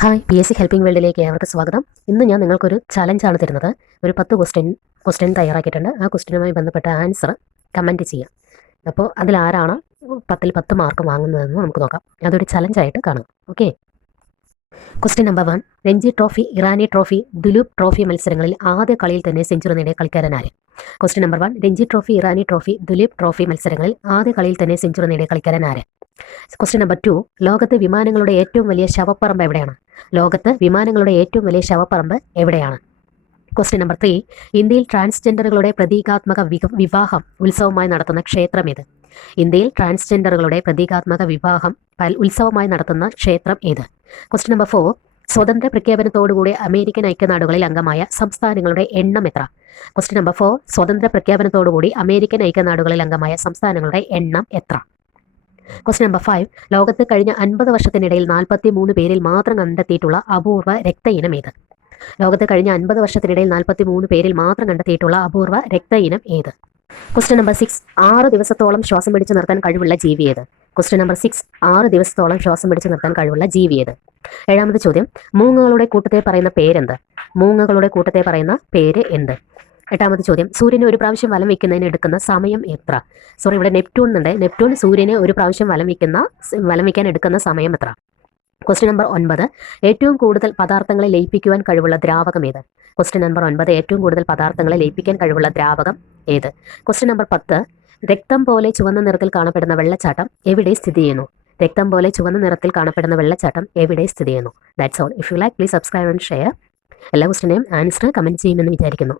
Hi P S C helping വേൾഡിലേക്ക് ഏവർക്ക് സ്വാഗതം. ഇന്ന് ഞാൻ നിങ്ങൾക്കൊരു ചലഞ്ചാണ് തരുന്നത്. ഒരു പത്ത് ക്വസ്റ്റ്യൻ ക്വസ്റ്റ്യൻ തയ്യാറാക്കിയിട്ടുണ്ട്. ആ ക്വസ്റ്റ്യനുമായി ബന്ധപ്പെട്ട ആൻസർ കമന്റ് ചെയ്യാം. അപ്പോൾ അതിലാരാണ് പത്തിൽ പത്ത് മാർക്ക് വാങ്ങുന്നതെന്ന് നമുക്ക് നോക്കാം. അതൊരു ചലഞ്ചായിട്ട് കാണാം. Okay question number one Ranji trophy Irani trophy Duleep trophy മത്സരങ്ങളിൽ ആദ്യ കളിയിൽ തന്നെ സെഞ്ചുറി നേടിയ കളിക്കാരൻ ആര്? Question number one Ranji trophy Irani trophy Duleep trophy മത്സരങ്ങളിൽ ആദ്യ കളിയിൽ തന്നെ സെഞ്ചുറി നേടിയ കളിക്കാരൻ ആര്? ക്വസ്റ്റ്യൻ നമ്പർ ടു ലോകത്ത് വിമാനങ്ങളുടെ ഏറ്റവും വലിയ ശവപ്പറമ്പ് എവിടെയാണ്? ലോകത്ത് വിമാനങ്ങളുടെ ഏറ്റവും വലിയ ശവപ്പറമ്പ് എവിടെയാണ്? ക്വസ്റ്റ്യൻ നമ്പർ ത്രീ ഇന്ത്യയിൽ ട്രാൻസ്ജെൻഡറുകളുടെ പ്രതീകാത്മക വിവാഹം ഉത്സവമായി നടത്തുന്ന ക്ഷേത്രം ഏത്? ഇന്ത്യയിൽ ട്രാൻസ്ജെൻഡറുകളുടെ പ്രതീകാത്മക വിവാഹം ഉത്സവമായി നടത്തുന്ന ക്ഷേത്രം ഏത്? ക്വസ്റ്റ്യൻ നമ്പർ ഫോർ സ്വതന്ത്ര പ്രഖ്യാപനത്തോടുകൂടി അമേരിക്കൻ ഐക്യനാടുകളിൽ അംഗമായ സംസ്ഥാനങ്ങളുടെ എണ്ണം എത്ര? ക്വസ്റ്റ്യൻ നമ്പർ ഫോർ സ്വതന്ത്ര പ്രഖ്യാപനത്തോടുകൂടി അമേരിക്കൻ ഐക്യനാടുകളിൽ അംഗമായ സംസ്ഥാനങ്ങളുടെ എണ്ണം എത്ര? ക്വസ്റ്റ്യൻ നമ്പർ ഫൈവ് ലോകത്ത് കഴിഞ്ഞ അൻപത് വർഷത്തിനിടയിൽ നാൽപ്പത്തി മൂന്ന് പേരിൽ മാത്രം കണ്ടെത്തിയിട്ടുള്ള അപൂർവ രക്ത ഇനം ഏത്? ലോകത്ത് കഴിഞ്ഞ അൻപത് വർഷത്തിനിടയിൽ നാൽപ്പത്തി മൂന്ന് പേരിൽ മാത്രം കണ്ടെത്തിയിട്ടുള്ള അപൂർവ രക്ത ഇനം ഏത്? ക്വസ്റ്റ്യൻ നമ്പർ സിക്സ് ആറ് ദിവസത്തോളം ശ്വാസം പിടിച്ചു നിർത്താൻ കഴിവുള്ള ജീവി ഏത്? ക്വസ്റ്റ്യൻ നമ്പർ സിക്സ് ആറ് ദിവസത്തോളം ശ്വാസം പിടിച്ചു നിർത്താൻ കഴിവുള്ള ജീവി ഏത്? ഏഴാമത് ചോദ്യം. മൂങ്ങകളുടെ കൂട്ടത്തെ പറയുന്ന പേരെന്ത്? മൂങ്ങകളുടെ കൂട്ടത്തെ പറയുന്ന പേര് എന്ത്? എട്ടാമത് ചോദ്യം. സൂര്യനെ ഒരു പ്രാവശ്യം വലം വയ്ക്കുന്നതിന് എടുക്കുന്ന സമയം എത്ര? സോറി ഇവിടെ നെപ്റ്റ്യൂൺ എന്നുണ്ട് നെപ്റ്റ്യൂൺ സൂര്യനെ ഒരു പ്രാവശ്യം വലം വയ്ക്കുന്ന വലം വയ്ക്കാൻ എടുക്കുന്ന സമയം എത്ര? ക്വസ്റ്റ്യൻ നമ്പർ ഒൻപത്. ഏറ്റവും കൂടുതൽ പദാർത്ഥങ്ങളെ ലയിപ്പിക്കുവാൻ കഴിവുള്ള ദ്രാവകം ഏത്? ക്വസ്റ്റ്യൻ നമ്പർ ഒൻപത്. ഏറ്റവും കൂടുതൽ പദാർത്ഥങ്ങളെ ലയിപ്പിക്കാൻ കഴിവുള്ള ദ്രാവകം ഏത്? ക്വസ്റ്റ്യൻ നമ്പർ പത്ത്. രക്തം പോലെ ചുവന്ന നിറത്തിൽ കാണപ്പെടുന്ന വെള്ളച്ചാട്ടം എവിടെ സ്ഥിതി ചെയ്യുന്നു? രക്തം പോലെ ചുവന്ന നിറത്തിൽ കാണപ്പെടുന്ന വെള്ളച്ചാട്ടം എവിടെ സ്ഥിതി ചെയ്യുന്നു? That's all if you like please subscribe and share എല്ലാ ക്വസ്റ്റിനെയും ആൻസർ കമന്റ് ചെയ്യുമെന്ന് വിചാരിക്കുന്നു.